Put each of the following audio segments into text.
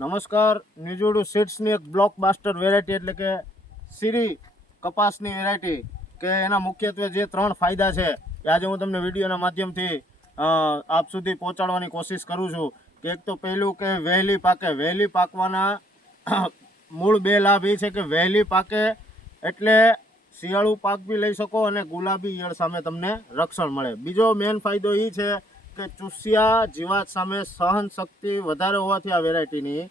નમસ્કાર. નિજોડુ સીડ્સની એક બ્લોકબાસ્ટર વેરાયટી એટલે કે સિરી કપાસની વેરાયટી કે એના મુખ્યત્વે જે 3 ફાયદા છે એ આજે હું તમને વિડીયોના માધ્યમથી આપ સુધી પહોંચાડવાની કોશિશ કરું છું. કે એક તો પહેલું કે વહેલી પાકે. વહેલી પાકવાના મૂળ 2 લાભ એ છે કે વહેલી પાકે એટલે શિયાળુ પાક બી લઈ શકો અને ગુલાબી ઈયળ સામે તમને રક્ષણ મળે. બીજો મેઇન ફાયદો એ છે કે ચૂસિયા જીવાત સામે સહન શક્તિ વધારે હોવાથી આ વેરાયટીની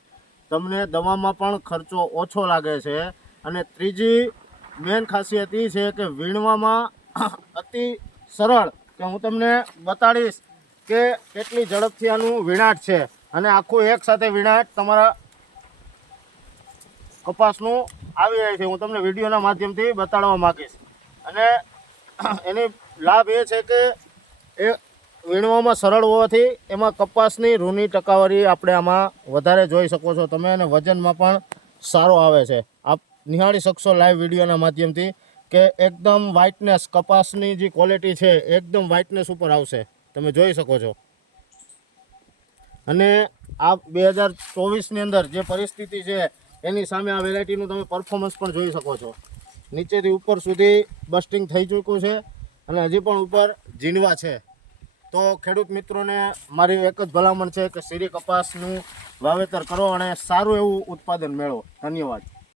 તમને દવામાં પણ ખર્ચો ઓછો લાગે છે. અને ત્રીજી મેઇન ખાસિયત એ છે કે વીણવામાં અતિ સરળ, કે હું તમને બતાડીશ કે કેટલી ઝડપથી આનું વીણાટ છે. અને આખું એક સાથે વીણાટ તમારા કપાસનું આવી જાય છે. હું તમને વિડીયોના માધ્યમથી બતાડવા માગીશ. અને એની લાભ એ છે કે એ વીણવામાં સરળ હોવાથી એમાં કપાસની રૂની ટકાવારી આપણે આમાં વધારે જોઈ શકો છો તમે, અને વજનમાં પણ સારો આવે છે. આપ નિહાળી શકશો લાઈવ વિડીયોના માધ્યમથી કે એકદમ વ્હાઇટનેસ, કપાસની જે ક્વોલિટી છે એકદમ વ્હાઇટનેસ ઉપર આવશે, તમે જોઈ શકો છો. અને આ 2024ની અંદર જે પરિસ્થિતિ છે એની સામે આ વેરાયટીનું તમે પરફોર્મન્સ પણ જોઈ શકો છો. નીચેથી ઉપર સુધી બસ્ટિંગ થઈ ચૂક્યું છે અને હજી પણ ઉપર ઝીંડવા છે. તો ખેડૂત મિત્રોને મારી એક જ ભલામણ છે કે સિરી કપાસનું વાવેતર કરો અને સારું એવું ઉત્પાદન મેળવો. ધન્યવાદ.